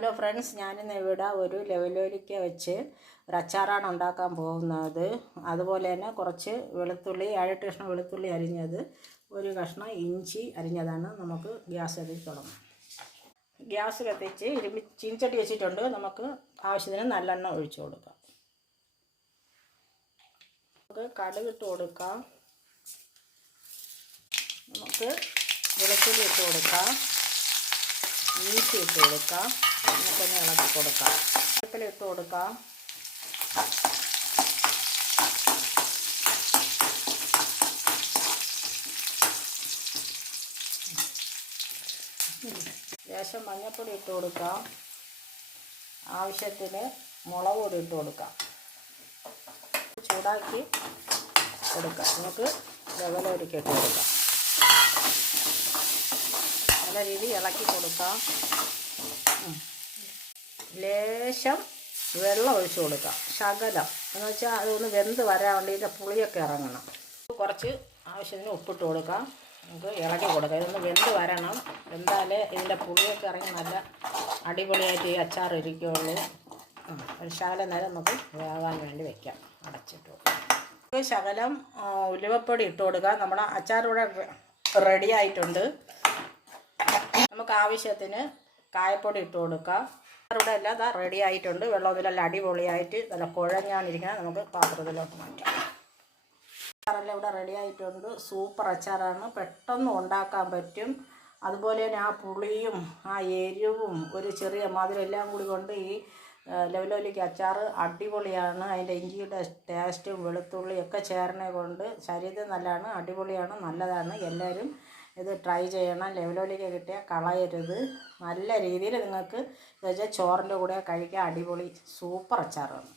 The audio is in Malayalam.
ഹലോ ഫ്രണ്ട്സ്, ഞാനിന്ന് ഇവിടെ ഒരു ലെവലോലിക്ക വെച്ച് ഒരു അച്ചാറാണ് ഉണ്ടാക്കാൻ പോകുന്നത്. അതുപോലെ തന്നെ കുറച്ച് വെളുത്തുള്ളി, 7-8 കഷ്ണം വെളുത്തുള്ളി അരിഞ്ഞത്, ഒരു കഷ്ണം ഇഞ്ചി അരിഞ്ഞതാണ്. നമുക്ക് ഗ്യാസ് കത്തിച്ച് തുടങ്ങാം. ഗ്യാസ് കത്തിച്ച് ചീനിച്ചട്ടി വെച്ചിട്ടുണ്ട്. നമുക്ക് ആവശ്യത്തിന് നല്ലെണ്ണ ഒഴിച്ചു കൊടുക്കാം. നമുക്ക് കടുകിട്ട് കൊടുക്കാം. നമുക്ക് വെളുത്തുള്ളി ഇട്ട് കൊടുക്കാം. ഇഞ്ചി ഇട്ട് കൊടുക്കാം. നമുക്കൊന്ന് ഇളക്കി കൊടുക്കാം. വെളുത്തുള്ളി ഇട്ട് കൊടുക്കാം. ലേശം മഞ്ഞൾപ്പൊടി ഇട്ട് കൊടുക്കാം. ആവശ്യത്തിന് മുളക് പൊടി ഇട്ട് കൊടുക്കാം. ചൂടാക്കി കൊടുക്കാം. നമുക്ക് ലെവലോലിക്ക ഇട്ട് കൊടുക്കാം. നല്ല രീതിയിൽ ഇളക്കി കൊടുക്കാം. ലേശം വെള്ളം ഒഴിച്ച് കൊടുക്കാം, ശകലം, എന്ന് വെച്ചാൽ അതൊന്ന് വെന്ത് വരാൻ വേണ്ടി ഇതിൻ്റെ പുളിയൊക്കെ ഇറങ്ങണം. കുറച്ച് ആവശ്യത്തിന് ഉപ്പിട്ട് കൊടുക്കാം. നമുക്ക് ഇളക്കി കൊടുക്കാം. ഇതൊന്ന് വെന്ത് വരണം. വെന്താലേ ഇതിൻ്റെ പുളിയൊക്കെ ഇറങ്ങി നല്ല അടിപൊളിയായിട്ട് ഈ അച്ചാർ ഇരിക്കുകയുള്ളൂ. ഒരു ശകലം നേരം നമുക്ക് വേകാൻ വേണ്ടി വയ്ക്കാം. അടച്ചിട്ട് കൊടുക്കാം. ശകലം ഉലുവപ്പൊടി ഇട്ട് കൊടുക്കുക. നമ്മുടെ അച്ചാർ ഇവിടെ റെഡി ആയിട്ടുണ്ട്. നമുക്ക് ആവശ്യത്തിന് കായപ്പൊടി ഇട്ട് കൊടുക്കാം. ഇവിടെ എല്ലാം ഇതാ റെഡി ആയിട്ടുണ്ട്. വെള്ളമൊന്നുമില്ല, അടിപൊളിയായിട്ട് നല്ല കുഴഞ്ഞാണിരിക്കണം. നമുക്ക് പാത്രത്തിലോട്ട് മാറ്റാം. അച്ചാറെല്ലാം ഇവിടെ റെഡി ആയിട്ടുണ്ട്. സൂപ്പർ അച്ചാറാണ്, പെട്ടെന്ന് ഉണ്ടാക്കാൻ പറ്റും. അതുപോലെ തന്നെ ആ പുളിയും ആ എരിവും ഒരു ചെറിയ മധുരം എല്ലാം കൂടി കൊണ്ട് ഈ ലെവലോലിക്ക അച്ചാർ അടിപൊളിയാണ്. അതിൻ്റെ ഇഞ്ചിയുടെ ടേസ്റ്റും വെളുത്തുള്ളിയൊക്കെ ചേർന്നത് കൊണ്ട് ശരീരത്തിന് നല്ലതാണ്, അടിപൊളിയാണ്, നല്ലതാണ്. എല്ലാവരും ഇത് ട്രൈ ചെയ്യണം. ലെവലോലിക്ക കിട്ടിയാൽ കളയരുത്. നല്ല രീതിയിൽ നിങ്ങൾക്ക് ചോറിൻ്റെ കൂടെ കഴിക്കാൻ അടിപൊളി സൂപ്പർ അച്ചാറാണ്.